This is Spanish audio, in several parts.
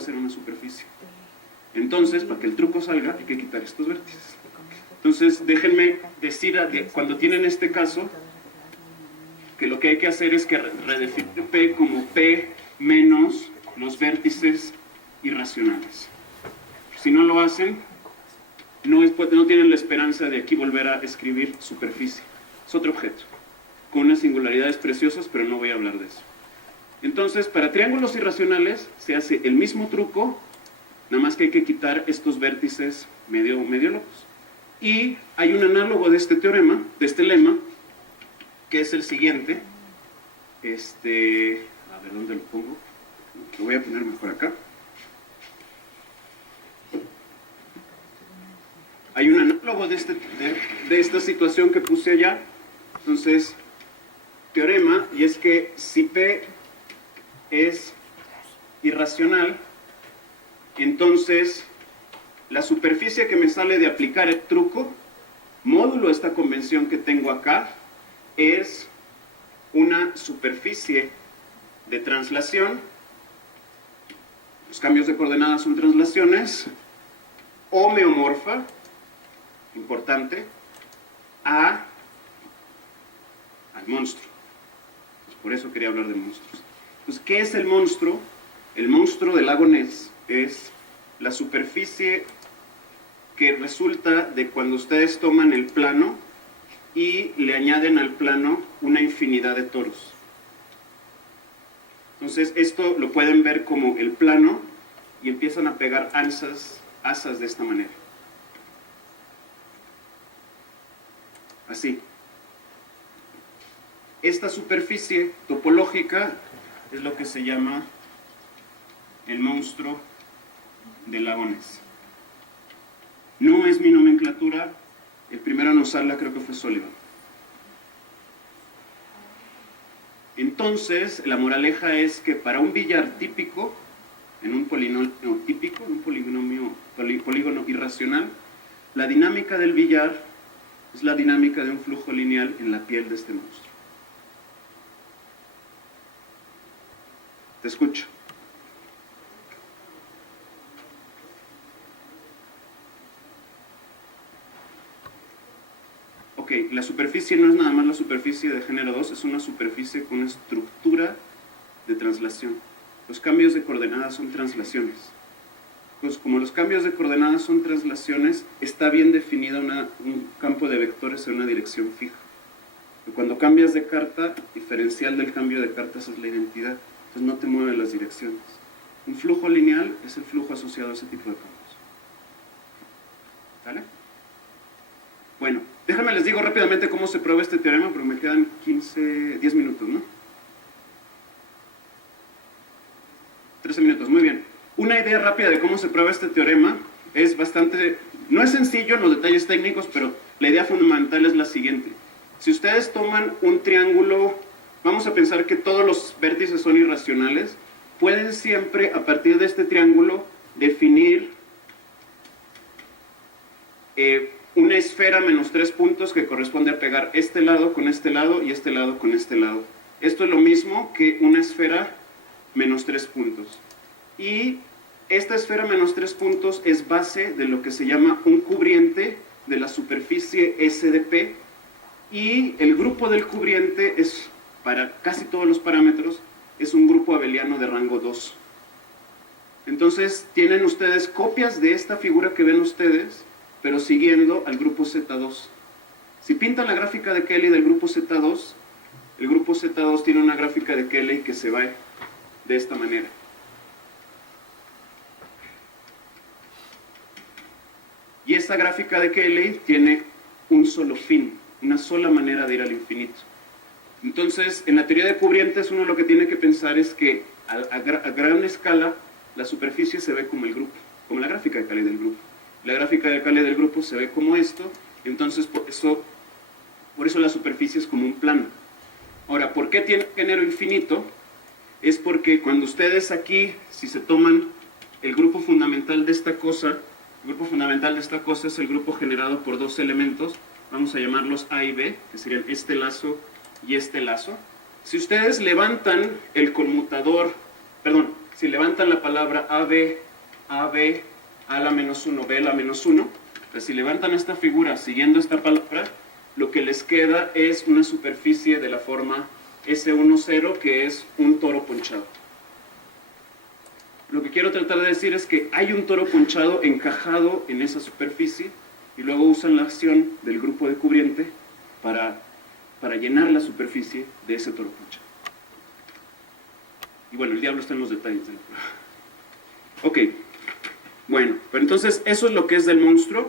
a ser una superficie. Entonces, para que el truco salga, hay que quitar estos vértices. Entonces, déjenme decir, cuando tienen este caso, que lo que hay que hacer es que redefinir P como P menos los vértices irracionales. Si no lo hacen, no tienen la esperanza de aquí volver a escribir superficie. Es otro objeto, con unas singularidades preciosas, pero no voy a hablar de eso. Entonces, para triángulos irracionales se hace el mismo truco, nada más que hay que quitar estos vértices medio locos. Y hay un análogo de este teorema, de este lema, que es el siguiente. A ver, ¿dónde lo pongo? Lo voy a poner mejor acá. Hay un análogo de esta situación que puse allá. Entonces, teorema, y es que si P es irracional, entonces la superficie que me sale de aplicar el truco, módulo esta convención que tengo acá, es una superficie de translación. Los cambios de coordenadas son translaciones, homeomorfa, importante, al monstruo. Pues por eso quería hablar de monstruos. Pues, ¿qué es el monstruo? El monstruo del lago Ness es la superficie que resulta de cuando ustedes toman el plano y le añaden al plano una infinidad de toros. Entonces, esto lo pueden ver como el plano y empiezan a pegar asas de esta manera. Así. Esta superficie topológica es lo que se llama el monstruo de lago Ness. No es mi nomenclatura, el primero en usarla creo que fue Sullivan. Entonces, la moraleja es que para un billar típico, en un polinomio típico, en un polígono irracional, la dinámica del billar es la dinámica de un flujo lineal en la piel de este monstruo. Te escucho. Ok, la superficie no es nada más la superficie de género 2, es una superficie con una estructura de translación. Los cambios de coordenadas son translaciones. Pues como los cambios de coordenadas son translaciones, está bien definido un campo de vectores en una dirección fija. Cuando cambias de carta, diferencial del cambio de cartas es la identidad. Entonces no te mueven las direcciones. Un flujo lineal es el flujo asociado a ese tipo de campos. ¿Vale? Bueno, déjame les digo rápidamente cómo se prueba este teorema, porque me quedan 10 minutos, ¿no? 13 minutos, muy bien. Una idea rápida de cómo se prueba este teorema es bastante... No es sencillo en los detalles técnicos, pero la idea fundamental es la siguiente. Si ustedes toman un triángulo, vamos a pensar que todos los vértices son irracionales, pueden siempre, a partir de este triángulo, definir una esfera menos 3 puntos que corresponde a pegar este lado con este lado y este lado con este lado. Esto es lo mismo que una esfera menos 3 puntos. Y esta esfera menos 3 puntos es base de lo que se llama un cubriente de la superficie S de P, y el grupo del cubriente es, para casi todos los parámetros, es un grupo abeliano de rango 2. Entonces tienen ustedes copias de esta figura que ven ustedes, pero siguiendo al grupo Z2. Si pintan la gráfica de Kelly del grupo Z2, el grupo Z2 tiene una gráfica de Kelly que se va de esta manera. Y esta gráfica de Kelly tiene un solo fin, una sola manera de ir al infinito. Entonces, en la teoría de cubrientes, uno lo que tiene que pensar es que a gran escala la superficie se ve como el grupo, como la gráfica de Kelly del grupo. La gráfica de Kelly del grupo se ve como esto, entonces por eso la superficie es como un plano. Ahora, ¿por qué tiene género infinito? Es porque cuando ustedes aquí, si se toman el grupo fundamental de esta cosa, el grupo fundamental de esta cosa es el grupo generado por dos elementos, vamos a llamarlos A y B, que serían este lazo y este lazo. Si ustedes levantan el conmutador, si levantan la palabra AB, AB, A la menos 1, B la menos 1, pues si levantan esta figura siguiendo esta palabra, lo que les queda es una superficie de la forma S10, que es un toro ponchado. Lo que quiero tratar de decir es que hay un toro ponchado encajado en esa superficie y luego usan la acción del grupo de cubriente para llenar la superficie de ese toro ponchado. Y bueno, el diablo está en los detalles de la prueba. Ok, bueno, pero entonces eso es lo que es del monstruo.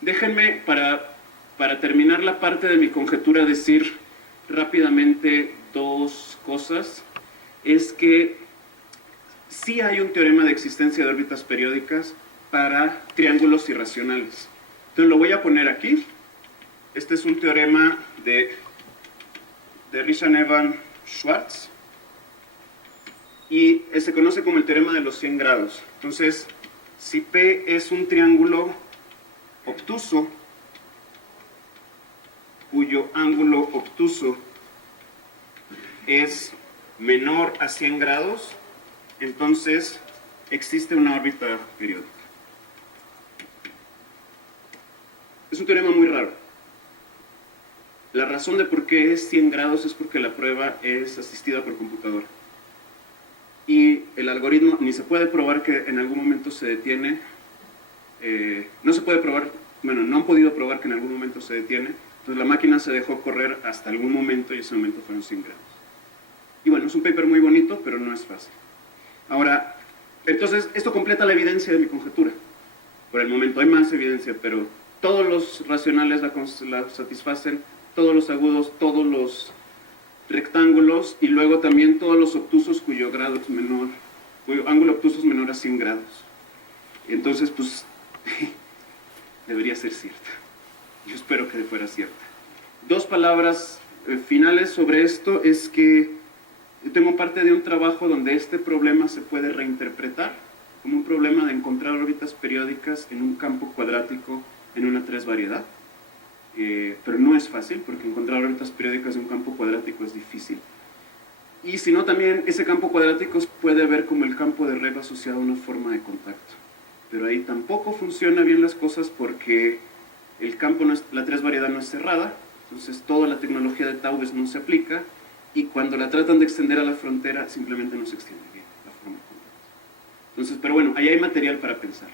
Déjenme, para terminar la parte de mi conjetura, decir rápidamente dos cosas. Es que sí hay un teorema de existencia de órbitas periódicas para triángulos irracionales. Entonces lo voy a poner aquí. Este es un teorema de Rishanevan-Schwarz y se conoce como el teorema de los 100 grados. Entonces, si P es un triángulo obtuso, cuyo ángulo obtuso es menor a 100 grados, entonces existe una órbita periódica. Es un teorema muy raro. La razón de por qué es 100 grados es porque la prueba es asistida por computadora. Y el algoritmo ni se puede probar que en algún momento se detiene. No se puede probar, bueno, no han podido probar que en algún momento se detiene. Entonces la máquina se dejó correr hasta algún momento y ese momento fueron 100 grados. Y bueno, es un paper muy bonito, pero no es fácil. Ahora, entonces, esto completa la evidencia de mi conjetura. Por el momento hay más evidencia, pero todos los racionales la satisfacen, todos los agudos, todos los rectángulos y luego también todos los obtusos cuyo ángulo obtuso es menor a 100 grados. Entonces, pues, debería ser cierta. Yo espero que fuera cierta. Dos palabras finales sobre esto es que yo tengo parte de un trabajo donde este problema se puede reinterpretar como un problema de encontrar órbitas periódicas en un campo cuadrático en una 3 variedad. Pero no es fácil, porque encontrar órbitas periódicas en un campo cuadrático es difícil. Y si no, también ese campo cuadrático se puede ver como el campo de Rev asociado a una forma de contacto. Pero ahí tampoco funciona bien las cosas porque el campo, la 3 variedad no es cerrada, entonces toda la tecnología de Taubes no se aplica, y cuando la tratan de extender a la frontera, simplemente no se extiende bien la forma de contacto. Entonces, pero bueno, ahí hay material para pensar.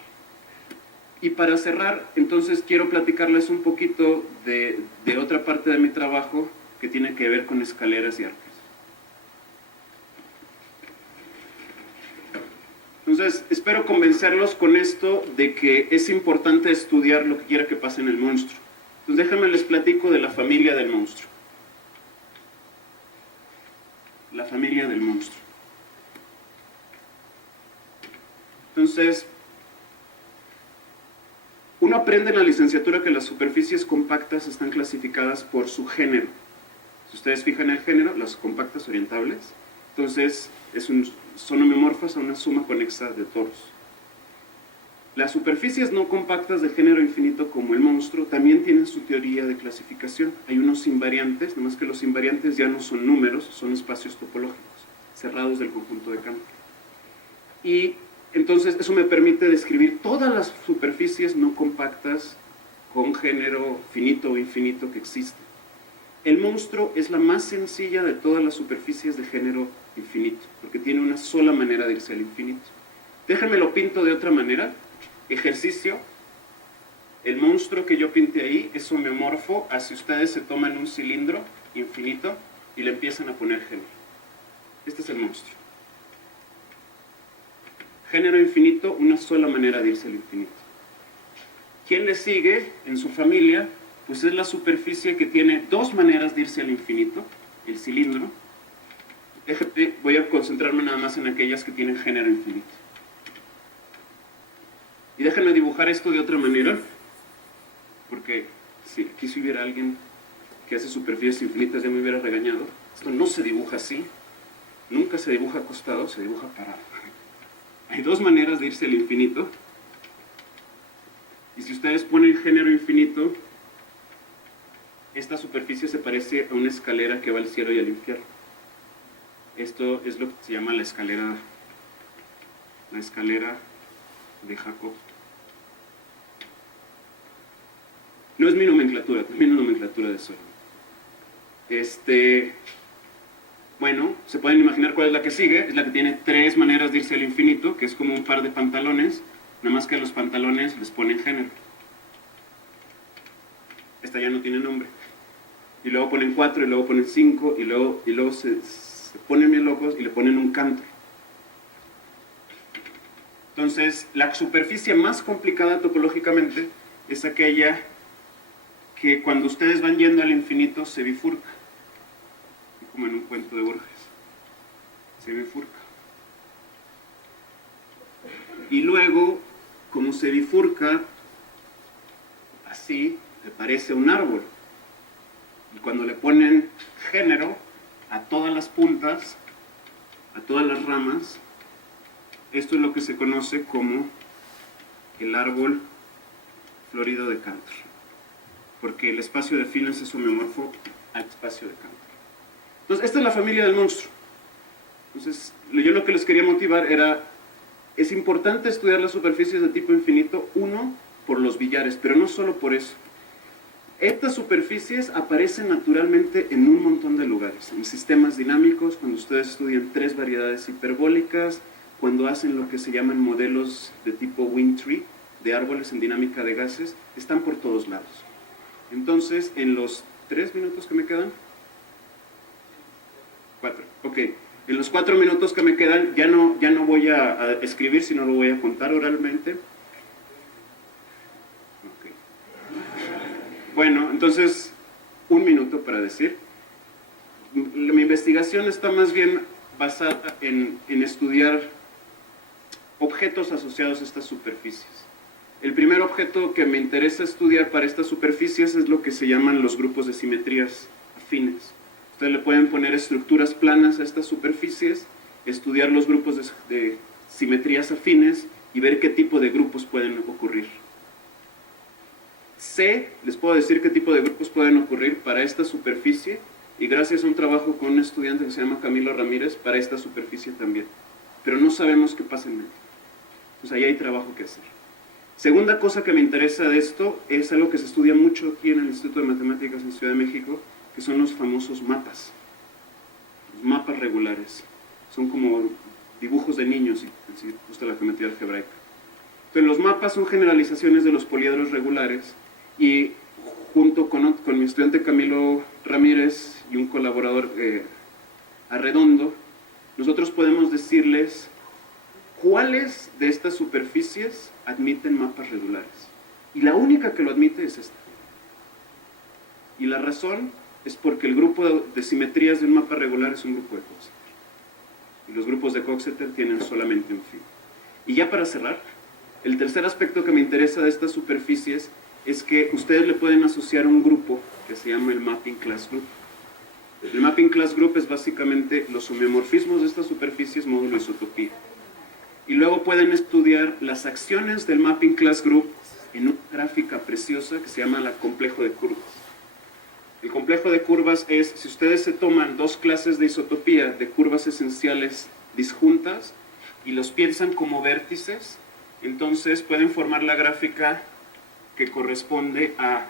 Y para cerrar, entonces quiero platicarles un poquito de otra parte de mi trabajo que tiene que ver con escaleras y arcos. Entonces, espero convencerlos con esto de que es importante estudiar lo que quiera que pase en el monstruo. Entonces, déjenme les platico de la familia del monstruo. La familia del monstruo. Entonces, uno aprende en la licenciatura que las superficies compactas están clasificadas por su género. Si ustedes fijan el género, las compactas orientables, entonces son homeomorfas a una suma conexa de toros. Las superficies no compactas de género infinito como el monstruo también tienen su teoría de clasificación. Hay unos invariantes, nomás que los invariantes ya no son números, son espacios topológicos, cerrados del conjunto de campo. Y entonces eso me permite describir todas las superficies no compactas con género finito o infinito que existen. El monstruo es la más sencilla de todas las superficies de género infinito, porque tiene una sola manera de irse al infinito. Déjenme lo pinto de otra manera. Ejercicio. El monstruo que yo pinte ahí es homeomorfo a si ustedes se toman un cilindro infinito y le empiezan a poner género. Este es el monstruo. Género infinito, una sola manera de irse al infinito. ¿Quién le sigue en su familia? Pues es la superficie que tiene dos maneras de irse al infinito, el cilindro. Voy a concentrarme nada más en aquellas que tienen género infinito. Y déjenme dibujar esto de otra manera, porque si aquí si hubiera alguien que hace superficies infinitas ya me hubiera regañado. Esto no se dibuja así, nunca se dibuja acostado, se dibuja parado. Hay dos maneras de irse al infinito, y si ustedes ponen género infinito, esta superficie se parece a una escalera que va al cielo y al infierno. Esto es lo que se llama la escalera la escalera de Jacob. No es mi nomenclatura, también es nomenclatura de Solomon. Bueno, se pueden imaginar cuál es la que sigue, es la que tiene 3 maneras de irse al infinito, que es como un par de pantalones, nada más que a los pantalones les ponen género. Esta ya no tiene nombre. Y luego ponen 4, y luego ponen 5, y luego se ponen bien locos y le ponen un canto. Entonces, la superficie más complicada topológicamente es aquella que cuando ustedes van yendo al infinito se bifurca, como en un cuento de Borges, se bifurca. Y luego, como se bifurca, así le parece un árbol. Y cuando le ponen género a todas las puntas, a todas las ramas, esto es lo que se conoce como el árbol florido de Cantor, porque el espacio de Philens es homeomorfo al espacio de Cantor. Entonces, esta es la familia del monstruo. Entonces, yo lo que les quería motivar era, es importante estudiar las superficies de tipo infinito, uno, por los billares, pero no solo por eso. Estas superficies aparecen naturalmente en un montón de lugares, en sistemas dinámicos, cuando ustedes estudian 3 variedades hiperbólicas, cuando hacen lo que se llaman modelos de tipo wind tree, de árboles en dinámica de gases, están por todos lados. Entonces, en los 3 minutos que me quedan, 4, ok, en los 4 minutos que me quedan ya no voy a escribir, sino lo voy a contar oralmente. Okay. Bueno, entonces, 1 minuto para decir. Mi investigación está más bien basada en estudiar objetos asociados a estas superficies. El primer objeto que me interesa estudiar para estas superficies es lo que se llaman los grupos de simetrías afines. Ustedes le pueden poner estructuras planas a estas superficies, estudiar los grupos de simetrías afines y ver qué tipo de grupos pueden ocurrir. Les puedo decir qué tipo de grupos pueden ocurrir para esta superficie, y gracias a un trabajo con un estudiante que se llama Camilo Ramírez, para esta superficie también. Pero no sabemos qué pasa en medio. Pues ahí hay trabajo que hacer. Segunda cosa que me interesa de esto es algo que se estudia mucho aquí en el Instituto de Matemáticas en Ciudad de México, que son los famosos mapas. Los mapas regulares. Son como dibujos de niños, si gusta la geometría algebraica. Entonces, los mapas son generalizaciones de los poliedros regulares, y junto con mi estudiante Camilo Ramírez y un colaborador Arredondo, nosotros podemos decirles cuáles de estas superficies admiten mapas regulares. Y la única que lo admite es esta. Y la razón es porque el grupo de simetrías de un mapa regular es un grupo de Coxeter. Y los grupos de Coxeter tienen solamente un fin. Y ya para cerrar, el tercer aspecto que me interesa de estas superficies es que ustedes le pueden asociar un grupo que se llama el Mapping Class Group. El Mapping Class Group es básicamente los homeomorfismos de estas superficies módulo isotopía. Y luego pueden estudiar las acciones del Mapping Class Group en una gráfica preciosa que se llama el complejo de curvas. El complejo de curvas es, si ustedes se toman 2 clases de isotopía de curvas esenciales disjuntas y los piensan como vértices, entonces pueden formar la gráfica que corresponde a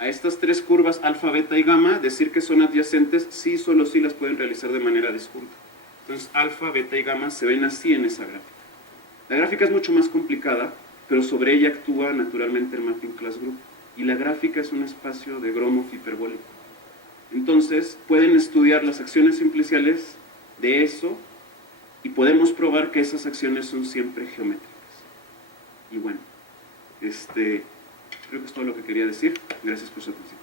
estas 3 curvas alfa, beta y gamma, decir que son adyacentes, sí, solo sí las pueden realizar de manera disjunta. Entonces alfa, beta y gamma se ven así en esa gráfica. La gráfica es mucho más complicada, pero sobre ella actúa naturalmente el Mapping Class Group. Y la gráfica es un espacio de Gromov hiperbólico. Entonces pueden estudiar las acciones simpliciales de eso y podemos probar que esas acciones son siempre geométricas. Y bueno, creo que es todo lo que quería decir. Gracias por su atención.